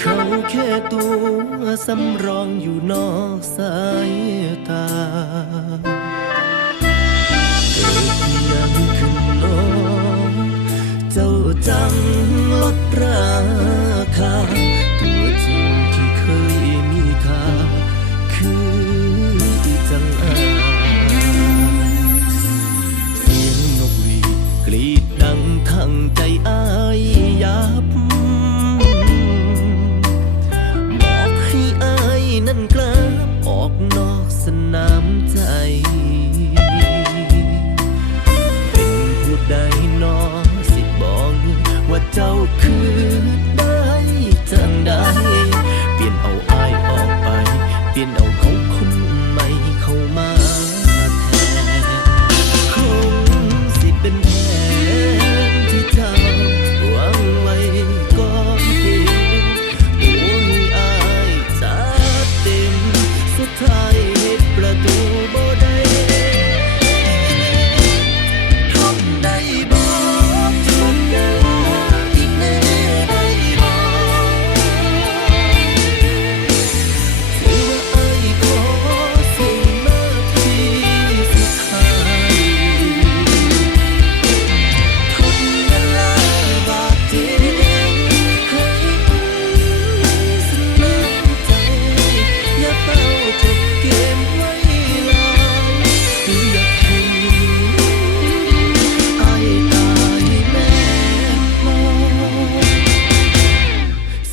เขาแค่ตัวสำรองอยู่นอกสายตาเยังขึ้นน้เจ้าจำลดราคา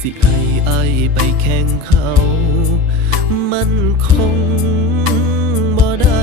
สิไอไอไปแข่งเขา มันคงบ่ได้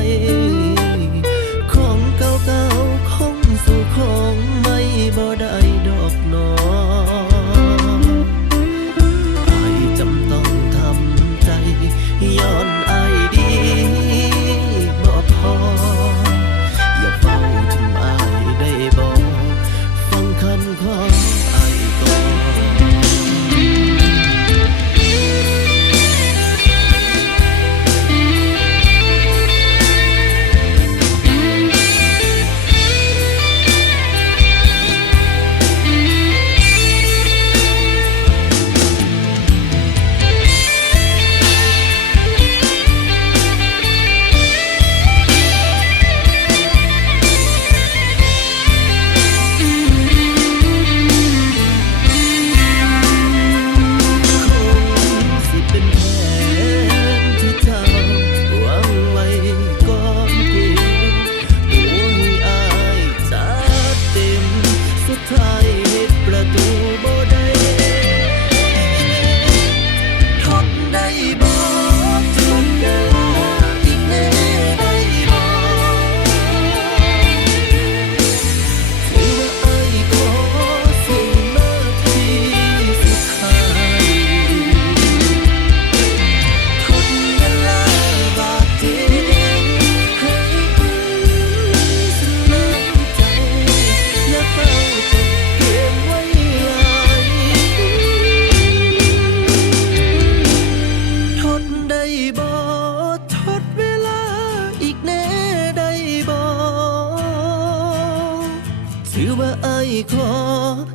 ถือว่าไอ้ขอ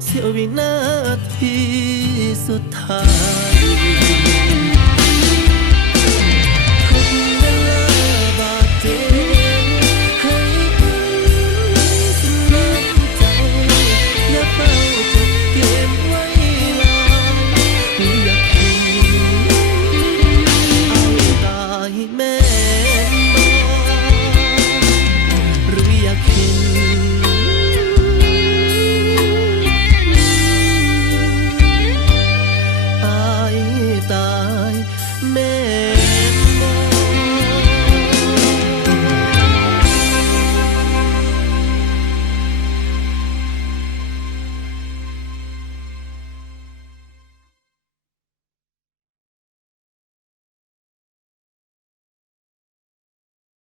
เสียววินาทีสุดท้าย